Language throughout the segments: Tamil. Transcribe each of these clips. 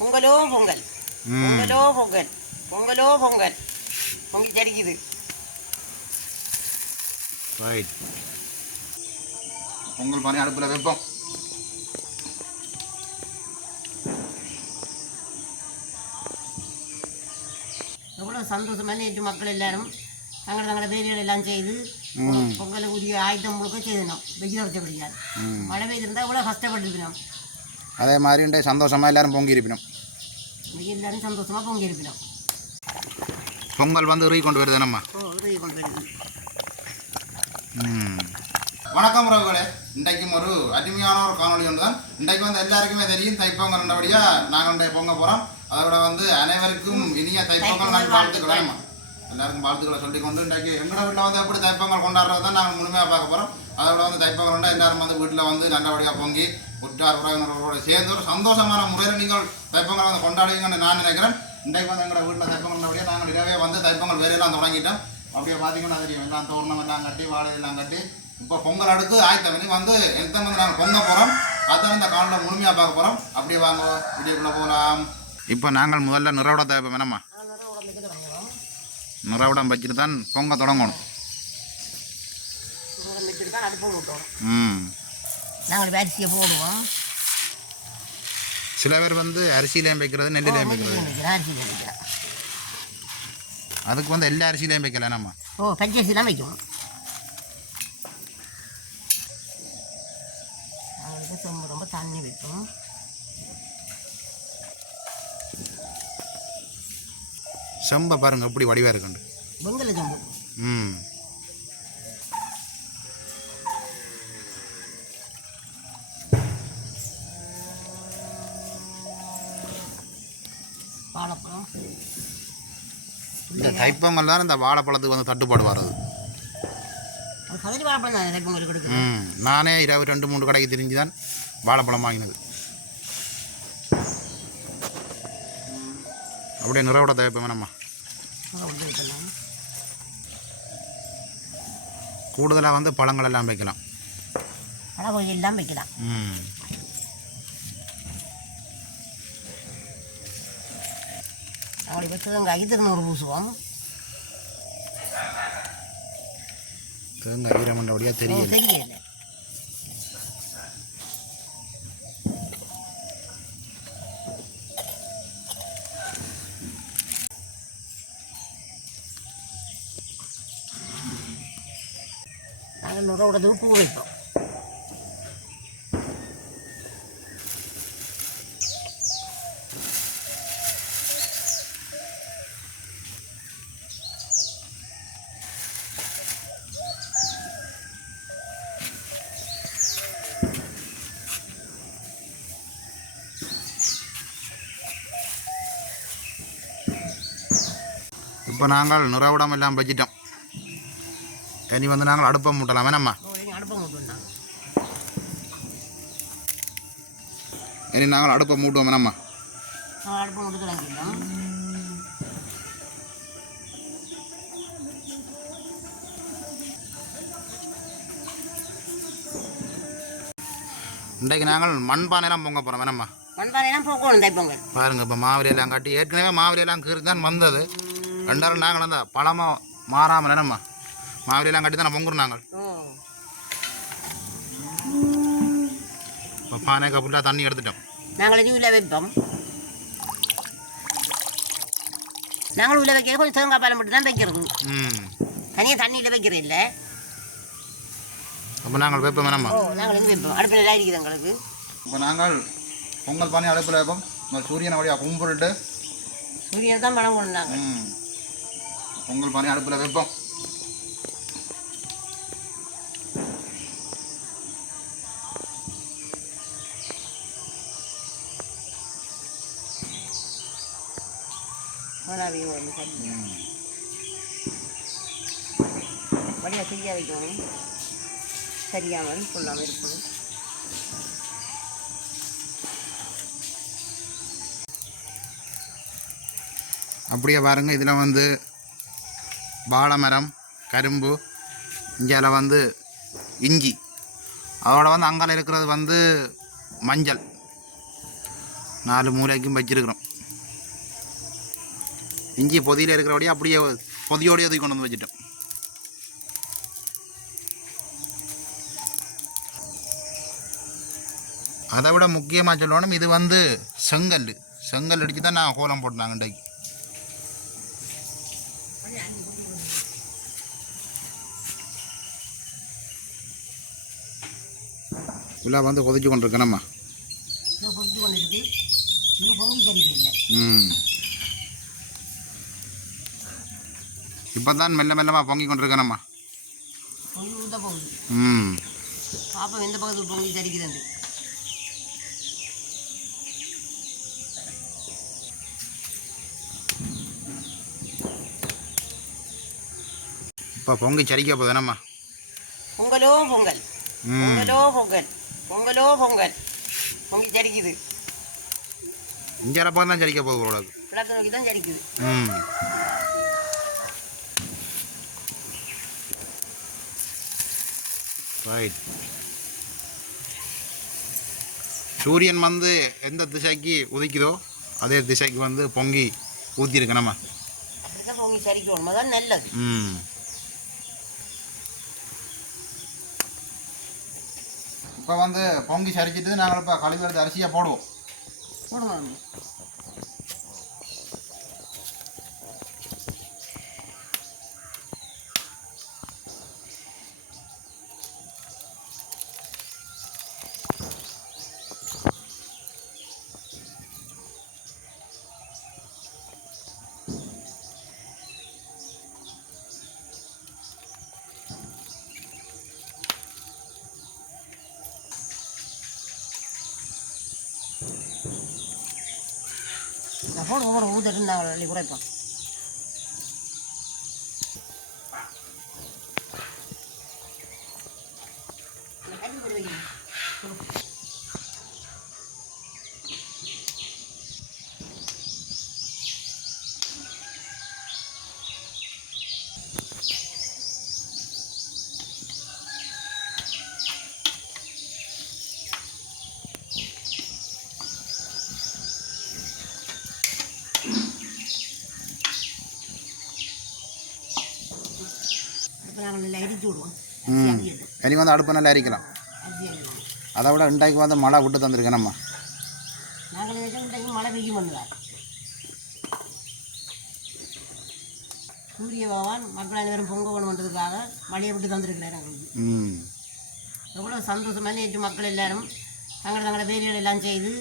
பொங்கலோ பொங்கல், பொங்கலோ பொங்கல், பொங்கலோ பொங்கல், பொங்கி கிடைக்குது. ரைட், பொங்கல் பானை அடுப்பில் வைப்போம். எவ்வளோ சந்தோஷமாக நேற்று மக்கள் எல்லாரும் தங்களோட வேலைகள் எல்லாம் செய்து பொங்கலை உரிய ஆயுதம் முழுக்க செய்தணும். வெயில் வச்சபடியால் மழை பெய்திருந்தால் எவ்வளோ கஷ்டப்பட்டுருக்கணும். அதே மாதிரி இன்றைய சந்தோஷமாக எல்லாரும் பொங்கி இருப்பினோம். இன்றைக்கி எல்லாரும் சந்தோஷமாக பொங்கி இருப்பினோம். பொங்கல் வந்து இறுகி கொண்டு வருது நம்ம. இறுகி கொண்டு வருது. வணக்கம் உறவுகளே, இன்றைக்கும் ஒரு அருமையான ஒரு காணொலி ஒன்று தான். இன்றைக்கு வந்து எல்லாருக்குமே தெரியும் தைப்பொங்கல் நல்லபடியாக நாங்கள் இன்றைய பொங்க போகிறோம். அதோட வந்து அனைவருக்கும் இனிய தைப்பொங்கல் நான் வாழ்த்துக்கிறோம். எல்லாருக்கும் வாழ்த்துக்களை சொல்லிக்கொண்டு இன்றைக்கு எங்களோட வீட்டில் வந்து எப்படி தைப்பொங்கல் கொண்டாடுறது தான் நாங்கள் முழுமையாக பார்க்க போகிறோம். அதோட வந்து தைப்பொங்கல் எல்லாரும் வந்து வீட்டில் வந்து நல்லபடியாக பொங்கி உற்றார் உறவினர்களோடு சேர்ந்து ஒரு சந்தோஷமான முறையில் நீங்கள் தைப்பொங்கல் வந்து கொண்டாடுவீங்கன்னு நான் நினைக்கிறேன். இன்றைக்கு வந்து எங்களோட வீட்டில் தைப்பொங்கல் நல்லபடியாக நாங்கள் இரவே வந்து தைப்பொங்கல் வேலையெல்லாம் தொடங்கிட்டோம். அப்படியே பார்த்தீங்கன்னா தெரியும், எல்லாம் தோரணம் எல்லாம் கட்டி வாழை எல்லாம் கட்டி இப்போ பொங்கல் அடுக்கு ஆயத்தம் பண்ணி வந்து எத்தனை வந்து நாங்கள் பொங்க போகிறோம். அதான் இந்த காலையில் முழுமையாக பார்க்க போகிறோம். அப்படியே வாங்க வீடியோக்குள்ளே போகலாம். இப்போ நாங்கள் முதல்ல நிறவிட தேவை வேணாமா? நிறவிடம் வச்சுட்டு தான் பொங்க தொடங்கணும். நாங்கள் அரிசியை போடுவோம். சில பேர் வந்து அரிசியிலையும் வைக்கிறது, நெல்லிலையும் வைக்கிறது. அதுக்கு வந்து எல்லா அரிசியிலையும் வைக்கல நம்ம. பச்சை அரிசி தான் வைக்கணும். அவங்களுக்கு ரொம்ப தண்ணி வைக்கும். செம்பை பாருங்க எப்படி வடிவாக இருக்குண்டு. வெங்கல செம்பு. வாழைப்பழம். இந்த தைப்பொங்கல் தான் இந்த வாழைப்பழத்துக்கு வந்து தட்டுப்பாடு வர்றது. கதறி வாழைப்பழம் தான் தைப்பொங்கல் கொடுக்குது. நானே 2-3 கடைக்கு தெரிஞ்சு தான் வாழைப்பழம் வாங்கினது. அப்படியே நிறவிட தேவைப்போம் நம்ம. கூடுதலாக வந்து பழங்கள் எல்லாம் வைக்கலாம். எல்லாம் வைக்கலாம். அவங்களை வச்சு ஐதர்னூறு பூசுவோம். தேங்காய் ஈரமண்டபடியாக தெரியல. நாங்கள் நுறவுடது பூ வைப்போம். இப்போ நாங்கள் நிறவிடம் எல்லாம் வச்சிட்டோம். இனி வந்து நாங்கள் அடுப்பை மூட்டலாம் வேணாம்மா? இனி நாங்கள் அடுப்பை மூட்டுவோம் வேணாம்மா? இன்றைக்கு நாங்கள் மண்பானையெல்லாம் பொங்க போகிறோம் வேணாம்மா? மண்பானையெல்லாம் போகணும் தைப்பொங்கல். பாருங்கள், இப்போ மாவிலையெல்லாம் கட்டி ஏற்கனவே மாவிலையெல்லாம் கீறி தான் வந்தது. ரெண்டாலும் நாங்கள் அந்த பழமாக மாறாமல் வேணாம்மா மாவிலையெல்லாம் கட்டி தானே பொங்குறோம் நாங்கள். இப்போ பானைக்கு ஃபுல்லாக தண்ணி எடுத்துட்டோம். நாங்கள் இனி உள்ள வைப்போம். நாங்கள் உள்ள வைக்கிறது கொஞ்சம் தேங்காய் பாலை மட்டும் தான் வைக்கிறது. தனியாக தண்ணியில் வைக்கிறது இல்லை. அப்போ நாங்கள் வைப்போம் வேணாம்மா? நாங்கள் இங்கே வைப்போம். அடுப்பில் எல்லாம் இருக்குது எங்களுக்கு. இப்போ நாங்கள் பொங்கல் பானை அடுப்பில் வைப்போம். சூரியனை வழியாக கும்பிட்டு சூரியனை தான் பணம் கொண்டாங்க. பொங்கல் பானை அடுப்பில் வைப்போம். வழியாக சரியாக வைக்கணும். சரியாமல் சொல்லாமல் இருக்கணும். அப்படியே பாருங்கள், இதில் வந்து வாழை மரம், கரும்பு, இங்கே வந்து இஞ்சி, அதோட வந்து அங்கால இருக்கிறது வந்து மஞ்சள். 4 மூலைக்கும் வச்சிருக்கிறோம். இஞ்சி பொதியில் இருக்கிறபடியே அப்படியே பொதியோடையே தூக்கி கொண்டு வந்து வச்சுட்டோம். அதை விட முக்கியமாக சொல்லணும், இது வந்து செங்கல் அடித்து தான் நான் கோலம் போட்டேன் இன்றைக்கு. ஃபுல்லாக வந்து கொதிச்சு கொண்டு இருக்கணும்மா. இப்போ தான் மெல்ல மெல்லமாக பொங்கி கொண்டு இருக்கணும்மா. பாப்பா எந்த பக்கத்தில் பொங்கி தரிக்குதுண்டு. இப்போ பொங்கி சரிக்க போதுனம்மா. பொங்கலோ பொங்கல், பொங்கலோ பொங்கல், பொங்கலோ பொங்கல் பொங்கி சரிக்குது. இங்கே அப்போ தான் சரிக்க போகுது உலகம். விளக்கு நோக்கி தான் சரிக்குது. ரைட். சூரியன் வந்து எந்த திசைக்கு உதிக்குதோ அதே திசைக்கு வந்து பொங்கி ஊற்றிருக்கணும்மா. அப்படிதான் பொங்கி சரிக்கணும், அதான் நல்லது. இப்போ வந்து பொங்கி சரிச்சிட்டு நாங்கள் இப்போ கழுவி எடுத்து அரிசியாக போடுவோம். போடுவோம். போடுவோம் ஊற்றிட்டு நாங்கள் அள்ளி குறைப்போம். நாங்கள் நல்லா அரிச்சு விடுவோம். இனி வந்து அடுப்பு நல்லா அரிக்கலாம். அதை விட இன்றைக்கு வந்து மழை விட்டு தந்துருக்கேனம்மா. நாங்கள் இன்றைக்கு மழை பெய்யும் பண்ணுவார். சூரிய பகவான் மக்கள் அனைவரும் பொங்க வேணுன்றதுக்காக மழையை விட்டு தந்துருக்கிறார் எங்களுக்கு. எவ்வளோ சந்தோஷமாக நேற்று மக்கள் எல்லாரும் தங்களோட வேலைகள் எல்லாம் செய்து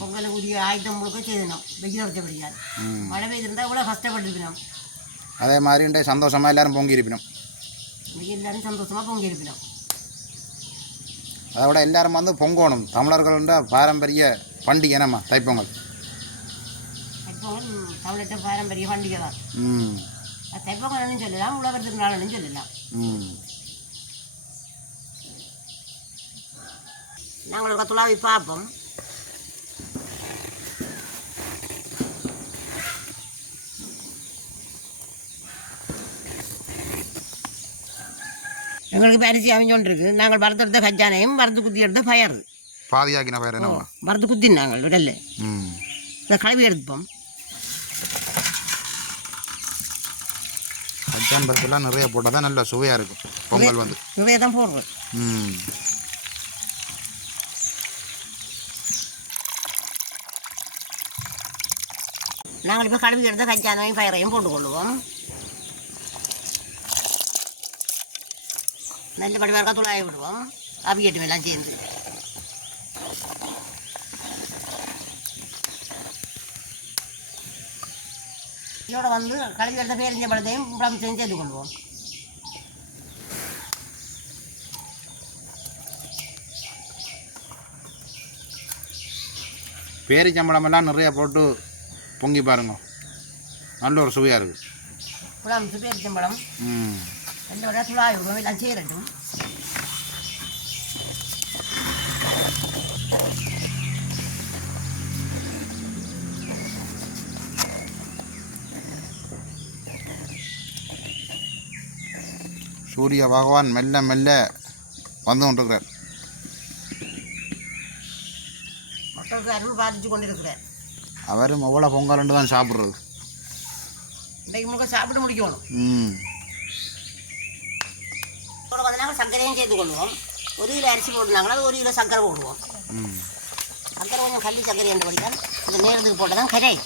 பொங்கலுக்கு உரிய ஆயுதம் முழுக்க செய்தணும். வெயில் அடிச்சபடியால் மழை பெய்திருந்தால் எவ்வளோ கஷ்டப்பட்டுருக்கணும். அதே மாதிரி இன்றைக்கு சந்தோஷமாக எல்லாரும் பொங்கி இருப்பினோம். இன்றைக்கி எல்லாரும் சந்தோஷமாக பொங்கி இருப்பினோம். அதை விட எல்லாரும் வந்து பொங்கணும். தமிழர்கள்ன்ற பாரம்பரிய பண்டிகை என்னம்மா தைப்பொங்கல். தைப்பொங்கல் தமிழர்கிட்ட பாரம்பரிய பண்டிகை தான். தைப்பொங்கல்னு சொல்லலாம், உழவர் திருநாள்னு சொல்லலாம். நாங்கள் ஒரு துளாவி பார்ப்போம். எங்களுக்கு இப்போ அரிசி அமைஞ்சோன்றிருக்கு. நாங்கள் வறுத்து எடுத்த கஜானையும் வறுத்து குத்தி எடுத்த பயறு பாதியாக்கின பயறு என்னம்மா வறுத்து குத்தி நாங்கள் விடல இந்த கலவி எடுப்போம். கஜான் பருப்புலாம் நிறைய போட்டால் தான் நல்ல சுவையாக இருக்கும் பொங்கல் வந்து. நிறைய தான் போடுறோம். நாங்கள் இப்போ கலவி எடுத்த கஜானையும் பயறையும் போட்டுக்கொள்ளுவோம். நல்லபடி வரக்கா துளாய விடுவோம். அவியட்டும் எல்லாம் சேர்ந்து இதோட வந்து கழுவி எடுத்த பேரிஞ்ச பழத்தையும் புளம்சையும் சேர்த்து கொள்வோம். பேரிச்சம்பழமெல்லாம் நிறைய போட்டு பொங்கி பாருங்க, நல்ல ஒரு சுவையாக இருக்குது. புளம்சு பேரிச்சம்பழம் நல்லபடியாக துளாய விடுவோம். எல்லாம் சேரட்டும். சூரிய பகவான் மெல்ல மெல்ல வந்து கொண்டிருக்கிறார். மக்கள் எங்களுக்கு அருள் பாதிச்சு கொண்டிருக்கிறார். அவரும் எவ்வளோ பொங்கல் தான் சாப்பிட்றது. இன்றைக்கு முழுக்க சாப்பிட்டு முடிக்கணும். கூட கொஞ்ச நாங்கள் சர்க்கரையும் சேர்த்து கொள்வோம். 1 கிலோ அரிசி போட்டுனாங்கன்னா அது 1 கிலோ சர்க்கரை போடுவோம். சர்க்கரை கொஞ்சம் கள்ளி சர்க்கரை என்று படித்தால் இந்த நேரத்துக்கு போட்டால் தான் கரை.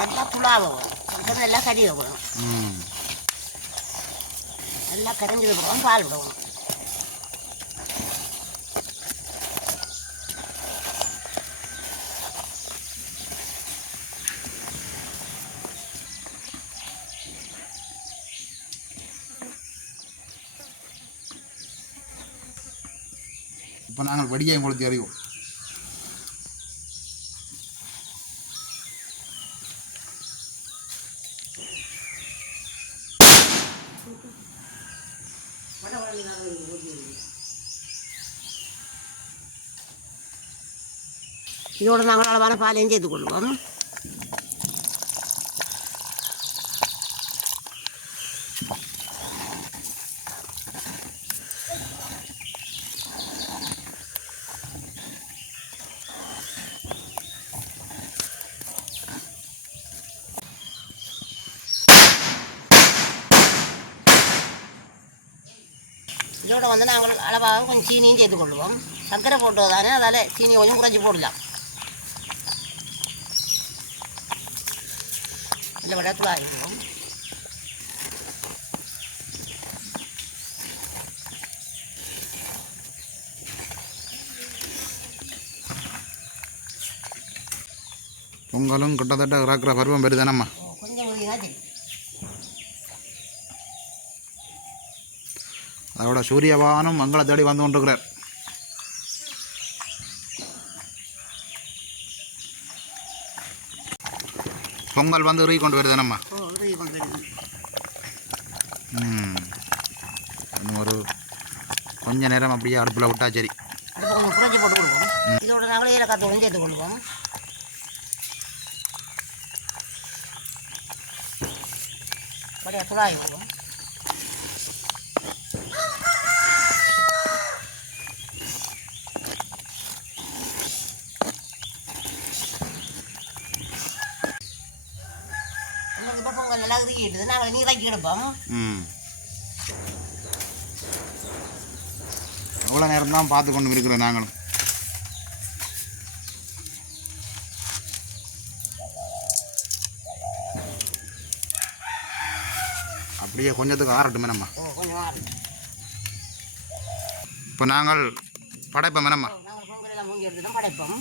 நல்லா துளாவும் சர்க்கரை நல்லா கறி வைக்கணும். நல்லா கரைஞ்சது போடுவோம். பால் விடணும். இப்போ நாங்கள் வடியை கொளுத்தி அறிவோம். இதோட நாங்கள் அளவான பாலையும் சேர்த்து கொள்வோம். இதோட வந்து நாங்கள் அளவாக கொஞ்சம் சீனியும் சேர்த்து கொள்வோம். சர்க்கரை போட்டது தானே, அதால் சீனியை கொஞ்சம் குறைஞ்சி போடலாம். இல்லை விடத்துல ஆகிடுவோம். பொங்கலும் கிட்டத்தட்ட இறக்குற பருவம் பெருதானம்மா. கொஞ்சம் உதவினா சரி. அதோட சூரியவானும் மங்கள தேடி வந்து கொண்டிருக்கிறார். பொங்கல் வந்து இறுகி கொண்டு வருதானம்மா. இன்னும் ஒரு கொஞ்ச நேரம் அப்படியே அடுப்பில் விட்டா சரி. குறைச்சி போட்டு கொடுப்போம். இதோட நாங்களும் ஏலக்காய் தூளும் சேர்த்து கொள்வோம். அப்படியே துளாய் விடுவோம். பொங்கல் நல்லா இறுக்கிட்டு நாங்கள் நீராக்கி எடுப்போம். எவ்வளோ நேரம் தான் பார்த்து கொண்டு இருக்கிறோம் நாங்களும். அப்படியே கொஞ்சத்துக்கு ஆறட்டுமே நம்ம. இப்போ நாங்கள் படைப்போம் நம்ம. நாங்கள் பொங்கல் எல்லாம் மூங்கி எடுத்து தான் படைப்போம்.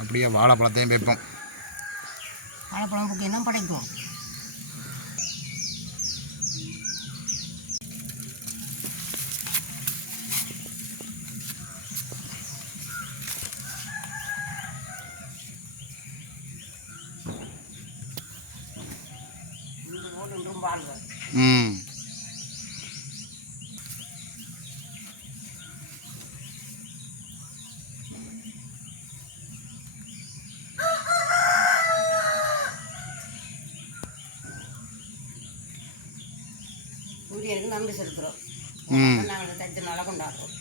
அப்படியே வாழைப்பழத்தையும் வைப்போம். வாழைப்பழம் புக்கு என்ன படைக்கும். சூரியனுக்கு நன்றி செலுத்துகிறோம். நாங்கள் தச்சு நல்லா கொண்டாடுறோம்.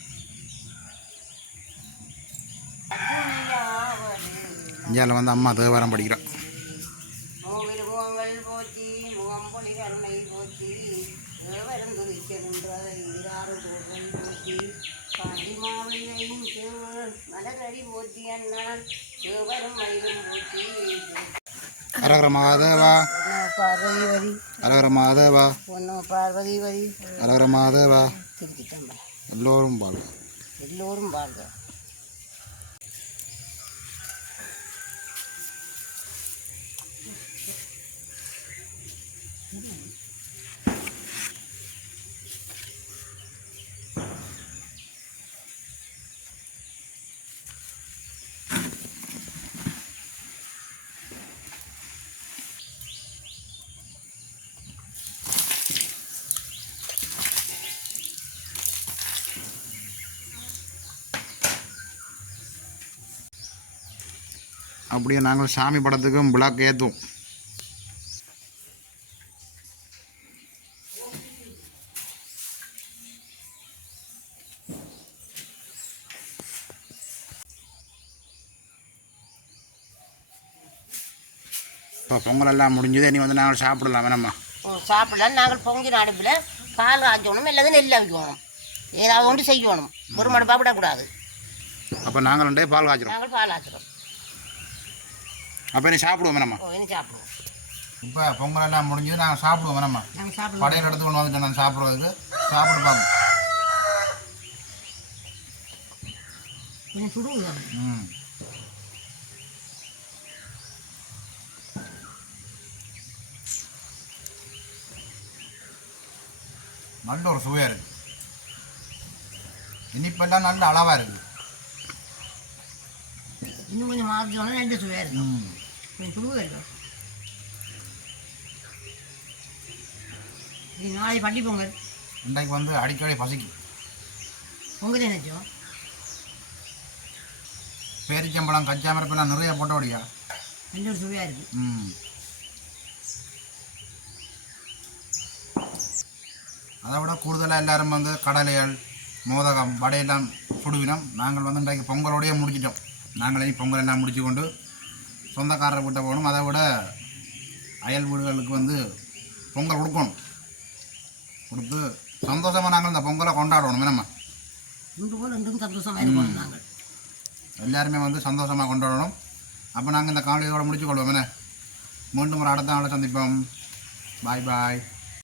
இந்தியாவில் வந்து அம்மா தேவாரம் படிக்கிறோம். மூவிரு முகங்கள் போச்சு முகம்பொழி கருணை போச்சு தேவரந்துரிக்கின்றது ஈராறு தோற்றம் போச்சு பாண்டி மாவிளையும் தேவர் மலரடி போச்சு அண்ணான் தேவரும் மயிலும் போச்சு. அரகர மகாதேவா பார்வதி வரி அரகர மகாதேவா ஒன்று பார்வதி வரி அரகர மகாதேவா. திருச்சிட்டம்பா. எல்லோரும் வாழ்க. எல்லோரும் வாழ்க. அப்படியே நாங்கள் சாமி படத்துக்கும் விளக்கு ஏற்றுவோம். இப்போ பொங்கல் எல்லாம் முடிஞ்சது இனி வந்து நாங்கள் சாப்பிடலாம் வேணாம்மா. சாப்பிடலாம். நாங்கள் பொங்கின அடுப்பில் பால் காய்ச்சணும், இல்லது நெல் அவிக்கணும், ஏதாவது ஒன்று செய்யணும். ஒரு மடுப்பாக விடக்கூடாது. அப்போ நாங்கள் ரெண்டே பால் காய்ச்சிரும். நாங்கள் பால் காய்ச்சிடும். அப்போ இனி சாப்பிடுவோம் வேணாம்மா. இனி சாப்பிடுவோம். இப்போ பொங்கல் எல்லாம் முடிஞ்சது நாங்கள் சாப்பிடுவோம் வேணாம்மா. நாங்கள் சாப்பிடுவோம். படையில் எடுத்து கொண்டு வந்துட்டேன் நான் சாப்பிட்றதுக்கு. சாப்பிட்டு பார்ப்போம். கொஞ்சம் சுடுவோம். ம் நல்ல ஒரு சுவையாக இருக்குது. இனிப்பெல்லாம் நல்ல அளவாக இருக்குது. இன்னும் கொஞ்சம் மாற்றணும், ரெண்டு சுவையாக இருக்கும். கொஞ்சம் சுடுவாக இருக்கும். இது நாளைக்கு பள்ளி பொங்கல். இன்றைக்கு வந்து அடிக்கடி பசிக்கும். பொங்கல் நினைச்சோம். பேரிச்சம்பழம் கச்சாமரப்பெல்லாம் நிறைய போட்டபடியா நல்ல ஒரு சுவையாக இருக்குது. அதை விட கூடுதலாக எல்லோரும் வந்து கடலைகள், மோதகம், வடையெல்லாம் சுடுவினோம். நாங்கள் வந்து இன்றைக்கு பொங்கலோடையே முடிச்சிட்டோம். நாங்கள் இனி பொங்கல் எல்லாம் முடிச்சு கொண்டு சொந்தக்காரரை வீட்டை போகணும். அதை விட அயல் வீடுகளுக்கு வந்து பொங்கல் கொடுக்கணும். கொடுத்து சந்தோஷமாக நாங்கள் இந்த பொங்கலை கொண்டாடணும். என்னம்மா இன்று போல் இன்றும் சந்தோஷமாக இருக்கணும். நாங்கள் எல்லாருமே வந்து சந்தோஷமாக கொண்டாடணும். அப்போ நாங்கள் இந்த காணொலியோடு முடிச்சு கொள்வோம். என்ன மீண்டும் ஒரு அடுத்த நாளை சந்திப்போம். பாய் பாய்.